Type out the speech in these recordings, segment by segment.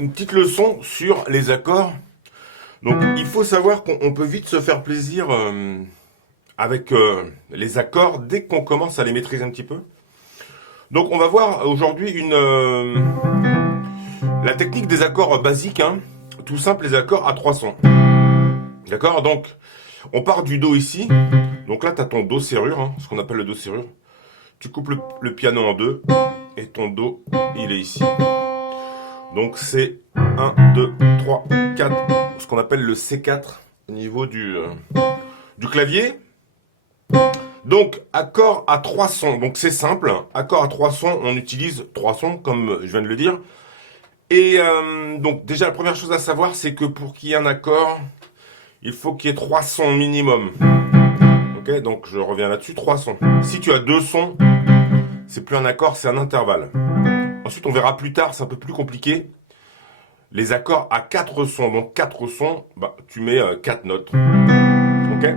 Une petite leçon sur les accords. Donc, il faut savoir qu'on peut vite se faire plaisir avec les accords dès qu'on commence à les maîtriser un petit peu. Donc, on va voir aujourd'hui la technique des accords basiques, hein. Tout simple, les accords à trois sons. D'accord? Donc, on part du Do ici. Donc là, tu as ton Do serrure, hein, ce qu'on appelle le Do serrure. Tu coupes le piano en deux et ton Do, il est ici. Donc c'est 1, 2, 3, 4, ce qu'on appelle le C4 au niveau du clavier. Donc accord à trois sons, donc c'est simple, accord à trois sons, on utilise trois sons comme je viens de le dire. Et donc déjà la première chose à savoir, c'est que pour qu'il y ait un accord, il faut qu'il y ait trois sons minimum. Ok, donc je reviens là-dessus, trois sons. Si tu as deux sons, c'est plus un accord, c'est un intervalle. Ensuite on verra plus tard, c'est un peu plus compliqué. Les accords à 4 sons. Donc 4 sons, bah, tu mets 4 notes. Ok?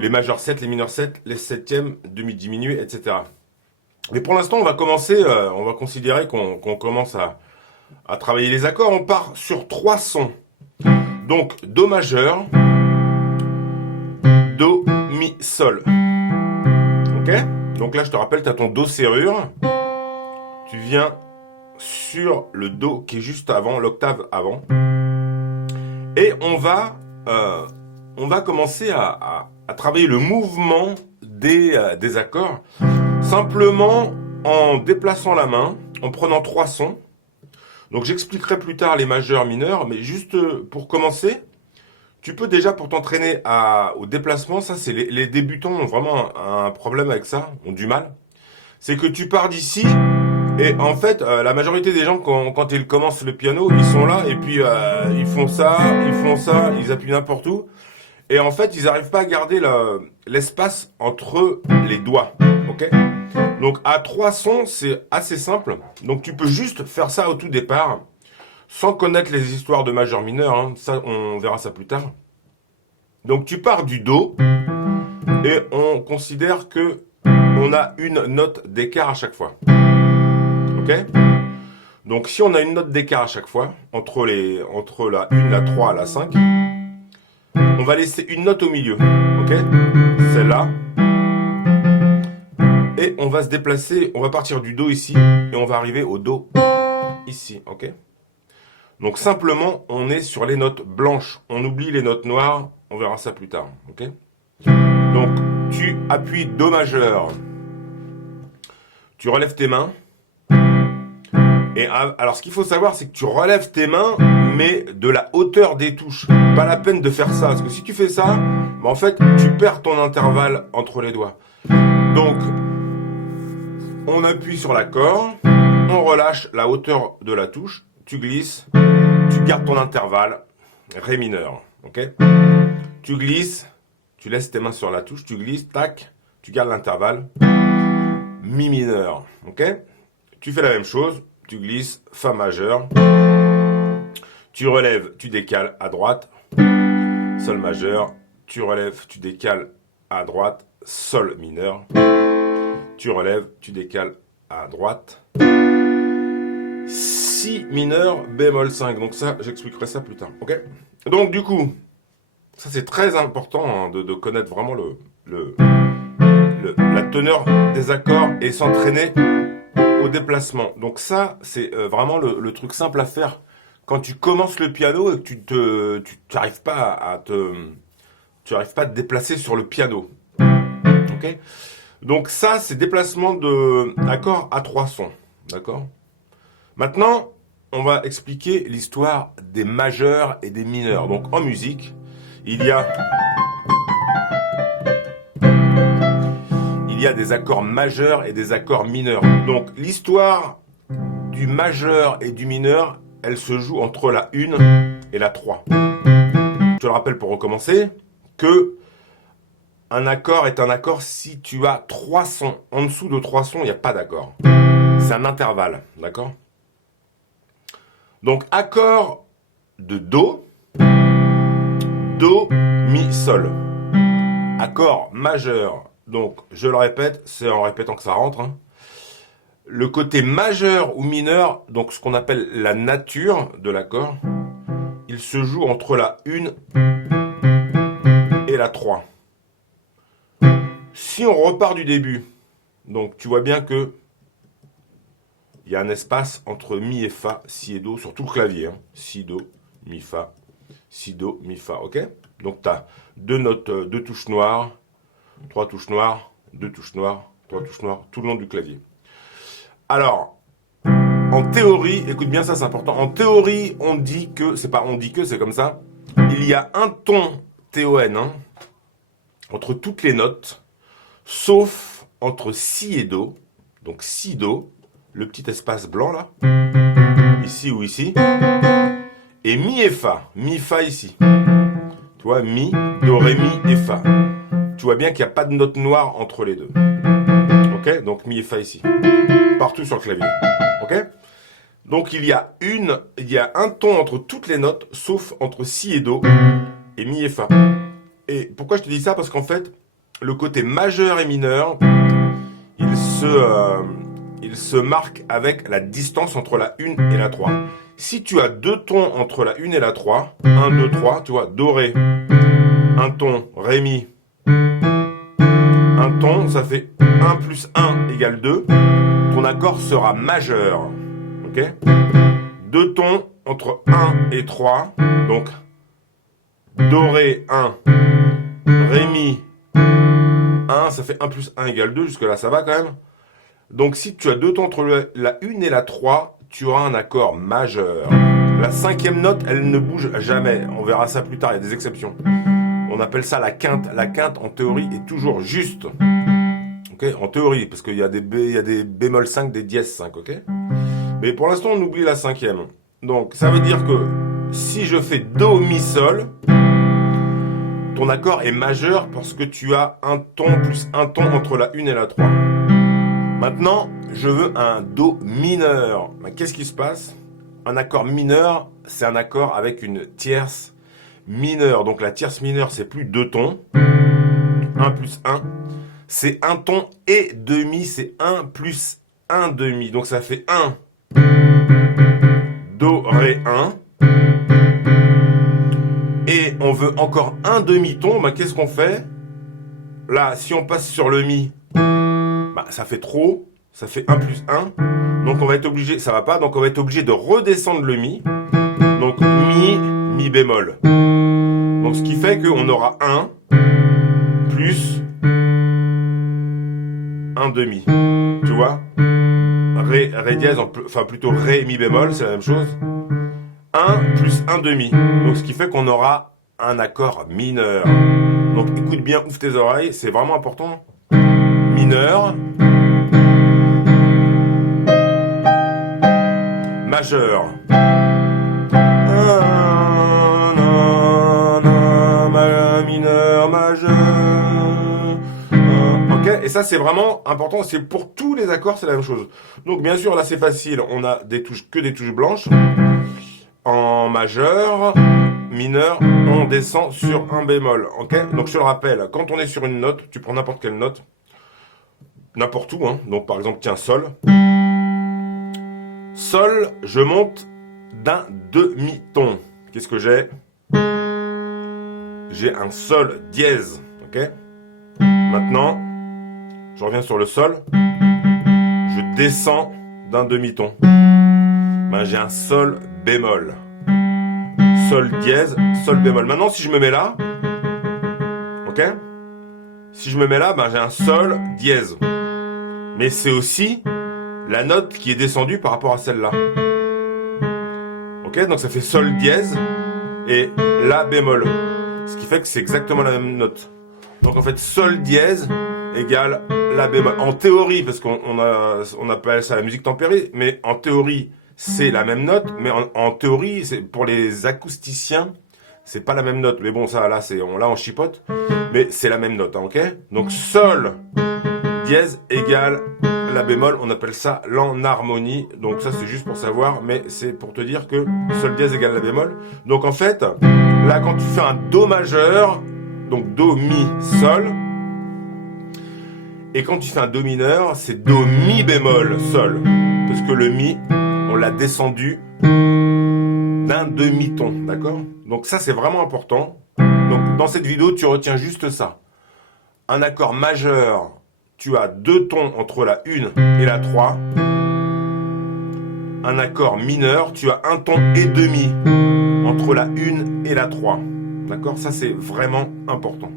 Les majeurs 7, les mineurs 7, les septièmes, demi diminués, etc. Mais pour l'instant, on va commencer, on va considérer qu'on commence à travailler les accords. On part sur 3 sons. Donc Do majeur, Do, Mi, Sol. Ok? Donc là, je te rappelle, tu as ton Do serrure. Tu viens sur le Do qui est juste avant, l'octave avant. Et on va commencer à travailler le mouvement des accords, simplement en déplaçant la main, en prenant trois sons. Donc j'expliquerai plus tard les majeurs, mineurs, mais juste pour commencer, tu peux déjà pour t'entraîner au déplacement, ça c'est les débutants ont vraiment un problème avec ça, ont du mal. C'est que tu pars d'ici, et en fait, la majorité des gens, quand ils commencent le piano, ils sont là, et puis ils font ça, ils appuient n'importe où. Et en fait, ils n'arrivent pas à garder l'espace entre les doigts. Ok? Donc à trois sons, c'est assez simple. Donc tu peux juste faire ça au tout départ, sans connaître les histoires de majeur mineur, hein. Ça, on verra ça plus tard. Donc tu pars du Do, et on considère que on a une note d'écart à chaque fois. Ok? Donc si on a une note d'écart à chaque fois, entre la 1, la 3, la 5, on va laisser une note au milieu. Ok? Celle-là. Et on va se déplacer, on va partir du Do ici, et on va arriver au Do ici. Ok? Donc simplement, on est sur les notes blanches. On oublie les notes noires, on verra ça plus tard. Ok? Donc tu appuies Do majeur. Tu relèves tes mains. Et alors, ce qu'il faut savoir, c'est que tu relèves tes mains, mais de la hauteur des touches. Pas la peine de faire ça, parce que si tu fais ça, bah en fait, tu perds ton intervalle entre les doigts. Donc, on appuie sur l'accord, on relâche la hauteur de la touche, tu glisses, tu gardes ton intervalle, Ré mineur, ok? Tu glisses, tu laisses tes mains sur la touche, tu glisses, tac, tu gardes l'intervalle, Mi mineur, ok? Tu fais la même chose. Tu glisses, Fa majeur, tu relèves, tu décales à droite, Sol majeur, tu relèves, tu décales à droite, Sol mineur, tu relèves, tu décales à droite, Si mineur, bémol 5. Donc ça, j'expliquerai ça plus tard. Ok? Donc du coup, ça c'est très important, hein, de connaître vraiment la teneur des accords et s'entraîner au déplacement. Donc ça, c'est vraiment le truc simple à faire quand tu commences le piano et que tu n'arrives pas tu arrives pas à te déplacer sur le piano. Ok? Donc ça, c'est déplacement d'accords à trois sons. D'accord? Maintenant, on va expliquer l'histoire des majeurs et des mineurs. Donc en musique, il y a des accords majeurs et des accords mineurs. Donc l'histoire du majeur et du mineur, elle se joue entre la 1 et la 3. Je te le rappelle pour recommencer, que un accord est un accord si tu as trois sons. En dessous de trois sons, il n'y a pas d'accord. C'est un intervalle, d'accord? Donc accord de Do, Do, Mi, Sol. Accord majeur. Donc, je le répète, c'est en répétant que ça rentre, hein. Le côté majeur ou mineur, donc ce qu'on appelle la nature de l'accord, il se joue entre la 1 et la 3. Si on repart du début, donc tu vois bien que il y a un espace entre Mi et Fa, Si et Do sur tout le clavier. Hein. Si, Do, Mi, Fa, Si, Do, Mi, Fa, ok? Donc tu as deux notes, deux touches noires, trois touches noires, deux touches noires, trois touches noires, tout le long du clavier. Alors, en théorie, écoute bien ça, c'est important. En théorie, on dit que, c'est pas on dit que, c'est comme ça. Il y a un ton TON hein, entre toutes les notes, sauf entre Si et Do. Donc Si, Do, le petit espace blanc là, ici ou ici, et Mi et Fa. Mi, Fa ici. Tu vois, Mi, Do, Ré, Mi et Fa. Tu vois bien qu'il n'y a pas de note noire entre les deux. Ok? Donc Mi et Fa ici. Partout sur le clavier. Ok? Donc il y a un ton entre toutes les notes, sauf entre Si et Do, et Mi et Fa. Et pourquoi je te dis ça? Parce qu'en fait, le côté majeur et mineur, il se marque avec la distance entre la 1 et la 3. Si tu as deux tons entre la 1 et la 3, 1, 2, 3, tu vois, Do, Ré, un ton, Ré, Mi, un ton, ça fait 1 plus 1 égale 2. Ton accord sera majeur. Ok? Deux tons entre 1 et 3. Donc, Do, Ré, 1. Ré, Mi, 1. Ça fait 1 plus 1 égale 2. Jusque-là, ça va quand même. Donc, si tu as deux tons entre la 1 et la 3, tu auras un accord majeur. La cinquième note, elle ne bouge jamais. On verra ça plus tard, il y a des exceptions. On appelle ça la quinte. La quinte, en théorie, est toujours juste. Okay, en théorie, parce qu'il y a des bémol 5, des dièse 5, ok? Mais pour l'instant, on oublie la cinquième. Donc, ça veut dire que si je fais Do, Mi, Sol, ton accord est majeur parce que tu as un ton plus un ton entre la 1 et la 3. Maintenant, je veux un Do mineur. Qu'est-ce qui se passe? Un accord mineur, c'est un accord avec une tierce mineure. Donc, la tierce mineure, c'est plus deux tons. 1 plus 1. C'est un ton et demi, c'est 1 plus 1 demi. Donc ça fait 1, Do, Ré, 1. Et on veut encore un demi-ton, bah, qu'est-ce qu'on fait? Là, si on passe sur le Mi, bah, ça fait trop, ça fait 1 plus 1. Donc on va être obligé, ça va pas, donc on va être obligé de redescendre le Mi. Donc Mi, Mi bémol. Donc ce qui fait qu'on aura 1 plus 1 demi, tu vois? Ré, Ré dièse, enfin plutôt Ré, Mi bémol, c'est la même chose. 1 plus 1 demi. Donc ce qui fait qu'on aura un accord mineur. Donc écoute bien, ouvre tes oreilles, c'est vraiment important. Mineur. Majeur. Mineur, majeur. Ok, et ça c'est vraiment important, c'est pour tous les accords, c'est la même chose. Donc bien sûr, là c'est facile, on a que des touches blanches. En majeur, mineur, on descend sur un bémol. Ok? Donc je te le rappelle, quand on est sur une note, tu prends n'importe quelle note, n'importe où. Hein. Donc par exemple, tiens, Sol. Sol, je monte d'un demi-ton. Qu'est-ce que j'ai? J'ai un Sol dièse. Ok? Maintenant, je reviens sur le Sol. Je descends d'un demi-ton. Ben, j'ai un Sol bémol. Sol dièse, Sol bémol. Maintenant, si je me mets là, ok? Si je me mets là, ben, j'ai un Sol dièse. Mais c'est aussi la note qui est descendue par rapport à celle-là. Ok? Donc ça fait Sol dièse et La bémol. Ce qui fait que c'est exactement la même note. Donc en fait, Sol dièse égale La bémol. En théorie, parce on appelle ça la musique tempérée, mais en théorie, c'est la même note, mais en théorie, c'est pour les acousticiens, c'est pas la même note. Mais bon, ça, là, on chipote, mais c'est la même note, hein, ok? Donc, Sol dièse égale La bémol, on appelle ça l'enharmonie. Donc ça, c'est juste pour savoir, mais c'est pour te dire que Sol dièse égale La bémol. Donc en fait, là, quand tu fais un Do majeur, donc Do, Mi, Sol, Et quand tu fais un do mineur, c'est do mi bémol sol. Parce que le mi, on l'a descendu d'un demi-ton, d'accord? Donc ça, c'est vraiment important. Donc dans cette vidéo, tu retiens juste ça. Un accord majeur, tu as 2 tons entre la 1 et la 3. Un accord mineur, tu as 1 ton et demi entre la 1 et la 3. D'accord? Ça, c'est vraiment important.